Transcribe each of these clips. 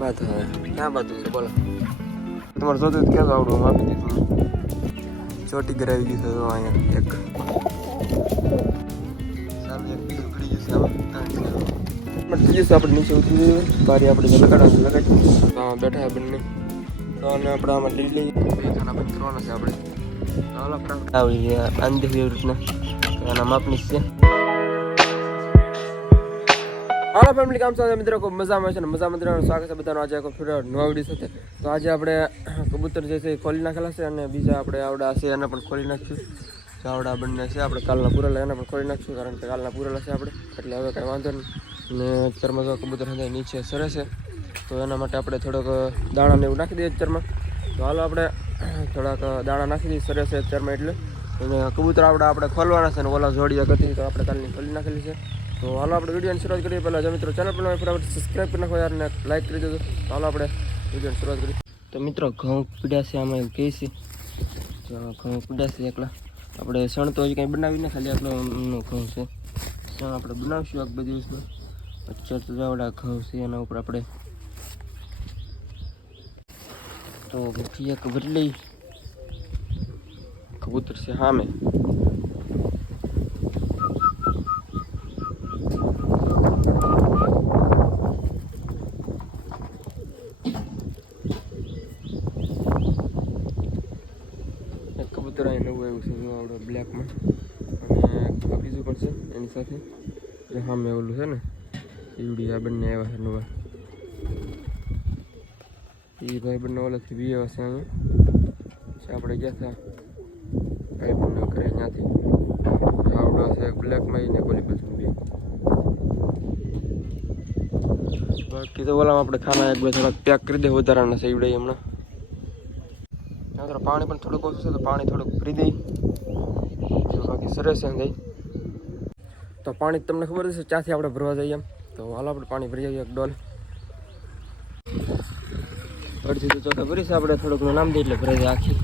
બાત હવે ક્યાં બાત છે બોલો તમારે જોતું ક્યાં આવડું હું આપી દીધું ચોટી કરાવી ગયું છે તો અહીંયા એક સામે એક બીજું પડી ગયું છે આમાં ત્રીજું આપણે નીચે ઉતરી જઈએ બારી આપણે લગાડવાનું લગાડી આમાં બેઠા બંને તો અને આપણે આમાં લઈ લઈએ બે ખાના બંધ કરવાના છે આપણે હાલ આપણે આવી બાંધી એવી રીતના એના માપની છે હાલો ફેમિલી કામ સાથે મિત્રો ખૂબ મજામાં છે ને મજામાં રહેવાનું સ્વાગત છે બધાનું આજે ફિર નવા વિડીયો સાથે તો આજે આપણે કબૂતર જે છે એ ખોલી નાખેલા છે અને બીજા આપણે આવડા છે એને પણ ખોલી નાખશું જે આવડા બંને છે આપણે કાલના પૂરેલા એને પણ ખોલી નાખશું કારણ કે કાલના પૂરેલા છે આપણે એટલે હવે કાંઈ વાંધો નહીં ને અત્યારમાં તો કબૂતર નીચે સરે છે તો એના માટે આપણે થોડોક દાણાને એવું નાખી દઈએ અત્યારમાં તો હાલો આપણે થોડાક દાણા નાખી દઈએ સરે છે અત્યારમાં એટલે અને કબૂતર આપણે ખોલવાના છે ને ઓલા જોડિયા ગતિ તો આપણે કાલની ખોલી નાખેલી છે તો હાલો આપણે વિડીયોની શરૂઆત કરીએ પહેલાં જો મિત્રો ચેનલ પર ફટાફટ સબસ્ક્રાઈબ કરી નાખો યાર ને લાઈક કરી દેજો હાલો આપણે વિડીયોની શરૂઆત કરીએ તો મિત્રો ઘઉં પીડ્યા છે આમાં એવું કહે છે તો ઘઉં પીડ્યા છે એકલા આપણે સણ તો હજી કંઈ બનાવીને ખાલી આપણો ઘઉં છે સણ આપણે બનાવીશું આ બધી દિવસમાં અત્યારે તો જાવડા ઘઉં છે એના ઉપર આપણે તો પછી એક ભરી લઈ કબૂતર છે સામે કબૂતર અહીં નવું આવ્યું છે આવડે બ્લેકમાં અને બીજું પણ છે એની સાથે જે સામે ઓલું છે ને ઈવડી આ બંને આવ્યા છે નવા એ ભાઈ બંને ઓલાથી બી આવ્યા છે અહીંયા આપણે ગયા હતા ભાઈ બંને કરે ત્યાંથી આવડો છે બ્લેકમાં ને કોલી બાજુ બી બાકી તો ઓલામાં આપણે ખાના એક બે થોડાક પેક કરી દે વધારાના છે ઈવડે હમણાં પાણી પણ થોડુંક ઓછું છે તો પાણી થોડુંક ભરી દઈ બાકી સરસ છે દઈ તો પાણી તમને ખબર છે ચાથી આપણે ભરવા જઈએ એમ તો હાલ આપણે પાણી ભરી આવીએ એક ડોલ અડધી તો ચોથા ભરીશ આપણે થોડુંક નામ દઈએ એટલે ભરાઈ જાય આખી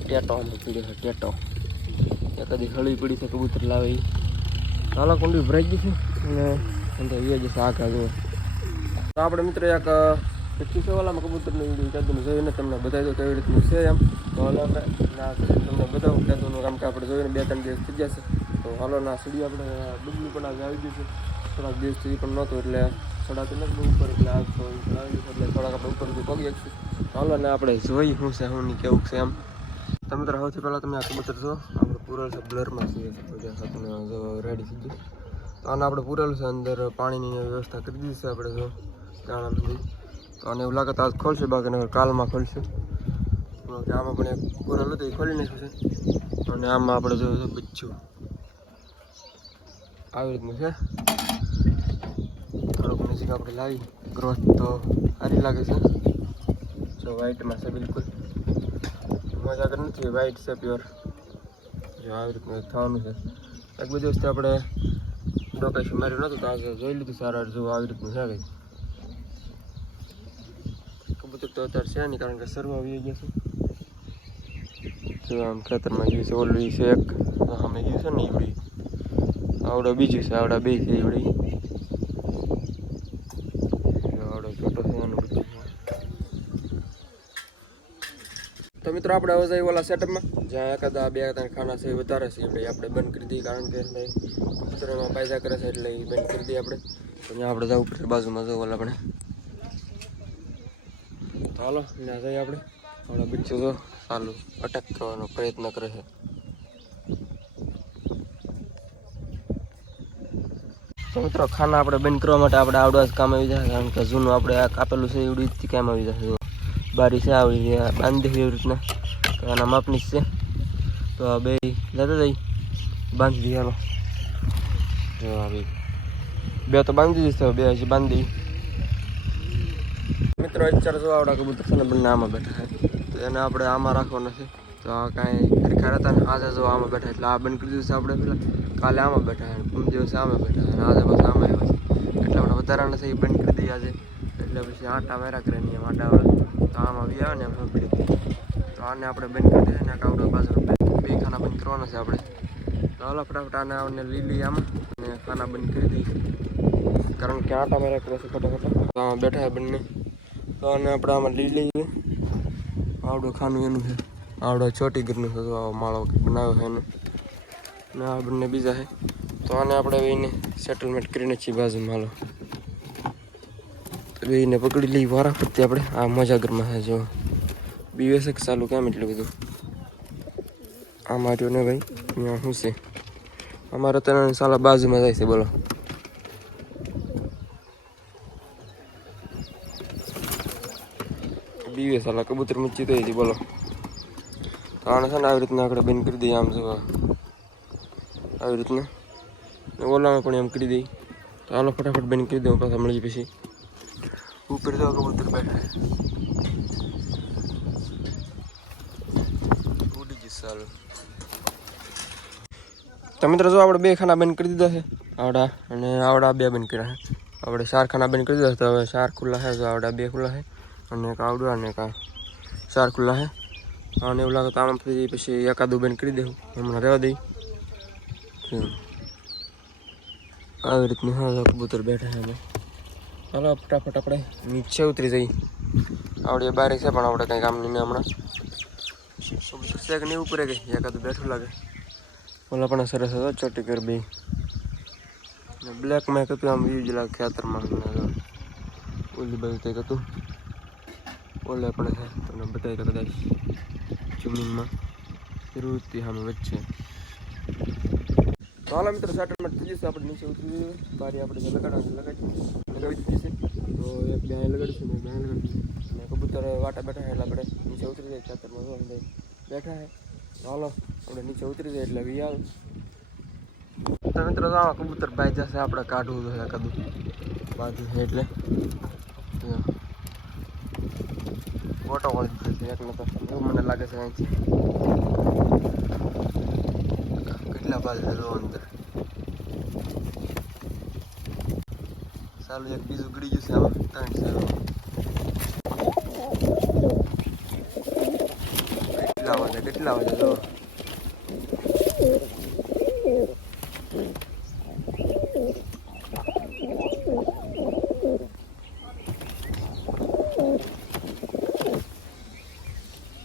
ટેટો આમ પીડ્યો છે ટેટો એકાદી હળી પડી છે કબૂતર લાવે એ હાલો કુંડી ભરાઈ ગઈ છે અને અંદર એ જશે આખા જુઓ તો આપણે મિત્ર એક 2500 વાળામાં કબૂતરનું વિડીયો કેદુનું જોઈને તમને બતાવી દો કેવી રીતનું છે એમ તો હાલો આપણે તમને બતાવું કેદુનું કામ કે આપણે જોઈને 2-3 દિવસ થઈ જશે તો હાલો ના સીડી આપણે ડુબલી પણ આજે આવી ગયું છે થોડાક દિવસથી પણ નહોતું એટલે ચડાતું નથી ઉપર એટલે આજ તો આવી ગયું એટલે થોડાક આપણે ઉપરથી પગી શકશું હાલો ને આપણે જોઈ શું છે શું નહીં કેવું છે એમ તો મિત્ર સૌથી પહેલાં તમે આ કબૂતર જો આપણે પૂરેલ છે બ્લરમાં છીએ તમને જો રેડી થઈ ગયું તો આને આપણે પૂરેલું છે અંદર પાણીની વ્યવસ્થા કરી દીધી છે આપણે જો દાણા બધી તો આને એવું લાગે તો આજ ખોલશે બાકી કાલમાં ખોલશે કે આમાં પણ એક પૂરેલું હતું એ ખોલી નાખ્યું છે અને આમાં આપણે જો બચ્ચું આવી રીતનું છે થોડુંક નજીક આપણે લાવી ગ્રોથ તો સારી લાગે છે જો વ્હાઈટમાં છે બિલકુલ મજા કરી નથી વ્હાઈટ છે પ્યોર જો આવી રીતનું થવાનું છે એક બધી વસ્તુ આપણે ડોકાશું માર્યું નહોતું તો આજે જોઈ લીધું સારા જો આવી રીતનું છે કંઈ કબૂતર તો અત્યારે છે નહીં કારણ કે સર્વ આવી ગયા છે જો આમ ખેતરમાં ગયું છે ઓલું છે એક સામે ગયું છે ને ઈવડી આવડો બીજું છે આવડા બે છે ઈવડી આવડો છોટો છે એનું બીજું તો મિત્રો આપણે હવે જઈએ ઓલા સેટઅપમાં જ્યાં એકાદા 2-3 ખાના છે વધારે છે એટલે આપણે બંધ કરી દઈએ કારણ કે કબૂતરોમાં પાયદા કરે છે એટલે એ બંધ કરી દઈએ આપણે તો ત્યાં આપણે જવું પડશે બાજુમાં જવું ઓલા આપણે તો હાલો ત્યાં જઈએ આપણે હમણાં બચ્ચું તો ચાલુ અટેક કરવાનો પ્રયત્ન કરે છે તો મિત્રો ખાના આપણે બંધ કરવા માટે આપણે આવડા જ કામ આવી જાય કારણ કે જૂનું આપણે આ કાપેલું છે એવડી રીતથી કામ આવી જશે બારી છે આવી બાંધી એવી રીતના તો આના માપની જ છે તો આ બે જતા જઈ બાંધી દઈએ હાલો જો આવી બે તો બાંધી દીધી બે હજી બાંધી મિત્રો અત્યારે જો આવડા કબૂતર છે ને બંને આમાં બેઠા છે તો એને આપણે આમાં રાખવાના છે તો આ કાંઈ ખરેખર હતા ને આજે જો આમાં બેઠા એટલે આ બંધ કરી દીધું છે આપણે પેલા કાલે આમાં બેઠા અને પૂમ દિવસે આમાં બેઠા અને આજે બસ આમાં આવ્યા છે એટલે આપણે વધારાના છે એ બંધ કરી દઈએ આજે એટલે પછી આટા માર્યા કરે નહીં આટાવાળા તો આમાં બી આવે ને એમ સાંભળી તો આને આપણે બંધ કરી દઈએ ને આવડો બાજુ બે ખાના બંધ કરવાના છે આપણે તો હાલો ફટાફટ આને લઈ લઈએ આમાં અને ખાના બંધ કરી દઈએ કારણ કે આટા મારે પાસે ફટાફટ બેઠા બંને તો અને આપણે આમાં લઈ લઈએ આવડો ખાનું એનું છે આવડો છોટી ઘરનું છે તો આવો માળો બનાવ્યો છે એનું ને આ બંને બીજા છે તો આને આપણે એને સેટલમેન્ટ કરીને છીએ બાજુમાં હાલો એને પકડી લઈ વારા ફરતી આપણે આ મજાગરમાં છે જો બીએસએક ચાલુ કેમ એટલું બધું આ માર્યો ને ભાઈ અહીંયા શું છે અમારે તો સાલા બાજુમાં જાય છે બોલો બીવે સાલા કબૂતર મૂચી તો હતી બોલો તો આને છે ને આવી રીતના આપણે બંધ કરી દઈએ આમ જોવા આવી રીતના ઓલામાં પણ એમ કરી દઈએ તો હાલો ફટાફટ બંધ કરી દઉં પાછા મળી પછી ઉપર તો કબૂતર બેઠા ઉડી જશે ચાલો તો મિત્રો જો આપણે બે ખાના બંધ કરી દીધા છે આવડા અને આવડા બે બંધ કર્યા છે આપણે 4 ખાના બંધ કરી દીધા તો હવે 4 ખુલ્લા છે તો આવડા 2 ખુલ્લા છે અને એક આવડું અને એક 4 ખુલ્લા છે અને એવું લાગે તો આમ ફરી પછી એકાદું બંધ કરી દેવું હમણાં રહેવા દઈ આવી રીતનું હા કબૂતર બેઠા છે ચાલો ફટાફટ આપણે નીચે ઉતરી જઈએ આવડે બારે છે પણ આપણે કંઈ કામ નહીં હમણાં છે કે નહીં ઉપરે ગઈ એકાદું બેઠું લાગે ઓલા પણ સરસ હતો ચોટી કર બે બ્લેક મેં હતું આમ વ્યૂ જ લાગે ખેતરમાં ઓલી બાજુ કંઈક હતું ઓલે પણ છે તમને બતાવી તો કદાચ જમીનમાં રૂતી સામે વચ્ચે તો હાલો મિત્રો સેટલમેન્ટ થઈ જશે આપણે નીચે ઉતરી દઈએ બારી આપણે જે લગાવી દીધી છે તો એક બે લગાડીશું ને બે લગાડીશું અને કબૂતર વાટા બેઠા એટલે આપણે નીચે ઉતરી જાય ખેતરમાં બેઠા છે હાલો આપણે નીચે ઉતરી જાય એટલે વી આવે તો મિત્રો કબૂતર ભાઈ જશે આપણે કાઢવું જોઈએ કદું બાજુ છે એટલે ફોટો વાળી દીધો છે એકને તો એવું મને લાગે છે અહીંથી કેટલા બાજુ છે અંદર ચાલુ એક બીજું ગળી ગયું છે આમાં 3 છે કેટલા વાગે જો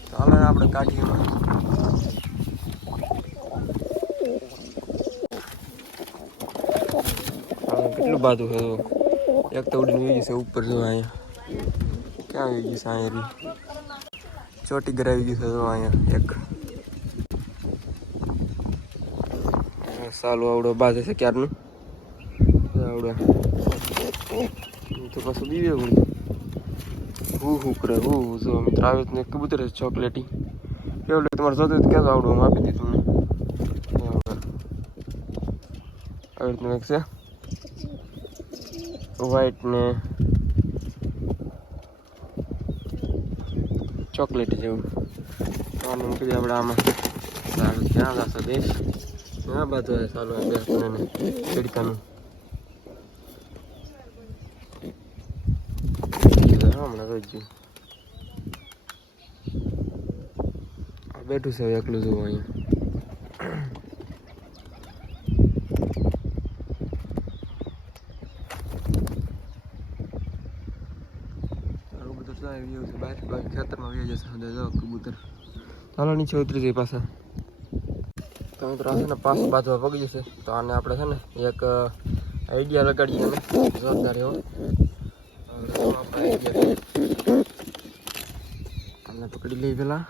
ચાલો આપણે કાઢીએ કેટલું બાજુ છે એક તો ઉડીને આવી ગયું છે ઉપર જો અહીંયા ક્યાં આવી ગયું છે અહીંયા ચોટી ઘર આવી ગયું છે જો અહીંયા એક સાલું આવડો બાજુ છે ક્યારનું આવડો તો પાછું બીવે વળી હું કરે હું જો મિત્ર આવે ને કબૂતર છે ચોકલેટી એવું તમારે જોતું તો ક્યાં આવડું આપી દીધું તમને આવી રીતનું એક છે વ્હાઈટ ને ચોકલેટી જેવું આનું કરી આપણે આમાં સારું ક્યાં જશે દેશ આ બાજુ સારું બેસને ચડકાનું હમણાં રોજ બેઠું છે એકલું જોવું અહીંયા બાકી ખેતરમાં વી જશે કબૂતર ચાલો નીચે ઉતરી જાય પાછા તો મિત્રો છે ને પાસ બાજવા પગી જશે તો આને આપણે છે ને એક આઈડિયા લગાડીએ અને જોરદાર એવો આને પકડી લઈ પેલા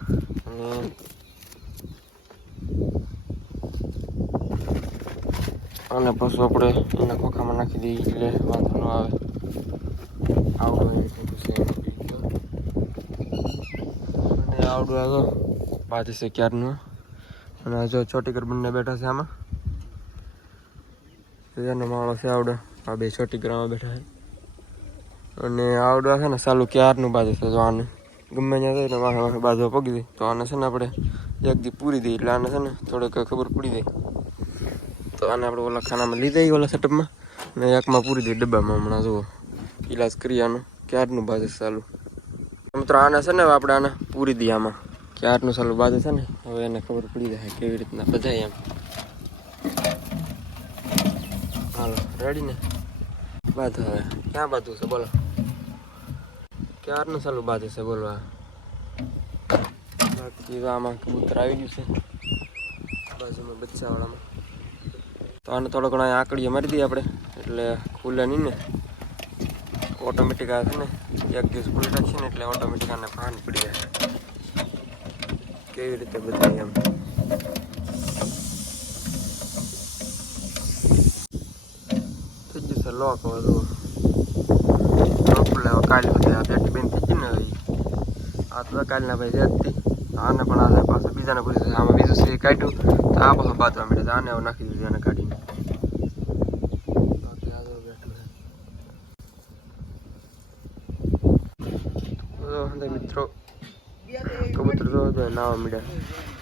અને પાછું આપણે એના ખોખામાં નાખી દઈએ એટલે વાંધો ન આવે આવડું આવડું આગળ બાજુ છે ક્યારનું અને જો ચોટી કર બંને બેઠા છે આમાં એનો માળો છે આવડો આ બે ચોટી કરમાં બેઠા છે અને આવડો છે ને સાલું ક્યારનું બાજુ છે જો આને ગમે ત્યાં જાય ને માથે બાજુ પગી દે તો આને છે ને આપણે એક દી પૂરી દઈએ એટલે આને છે ને થોડીક ખબર પડી જાય તો આને આપણે ઓલા ખાનામાં લઈ જઈએ ઓલા સેટઅપમાં અને એકમાં પૂરી દઈએ ડબ્બામાં હમણાં જુઓ ઇલાજ કરીએ આનું ક્યારનું બાજુ ચાલુ મિત્રો આને છે ને આપણે આને પૂરી દઈએ આમાં ક્યારનું ચાલુ બાજુ છે ને હવે એને ખબર પડી જાય કેવી રીતના બધાય એમ હાલો રેડી ને બાદ હવે ક્યાં બાજુ છે બોલો ક્યારનું ચાલુ બાજુ છે બોલવા બાકી આમાં કબૂતર આવી ગયું છે બાજુમાં બચ્ચાવાળામાં તો આને થોડો ઘણો આંકડીઓ મારી દઈએ આપણે એટલે ખુલે નહીં ને ઓટોમેટિક આ છે ને એક દિવસ ખુલ્લી રાખશે ને એટલે ઓટોમેટિક આને ભાન પડી જાય કેવી રીતે બતાવીએ એમ થઈ ગયું છે લોક હવે ખુલે કાલ સુધી આ બેટી બેન થઈ ગઈ ને આ તો કાલના ભાઈ જતી આને પણ આ પાછું બીજાને પૂછ્યું આમાં બીજું છે કાઢ્યું તો આ પાછું બાજવા મળે આને હવે નાખી દીધું એને કાઢીને મિત્રો કબૂતર તો નાવા મળ્યા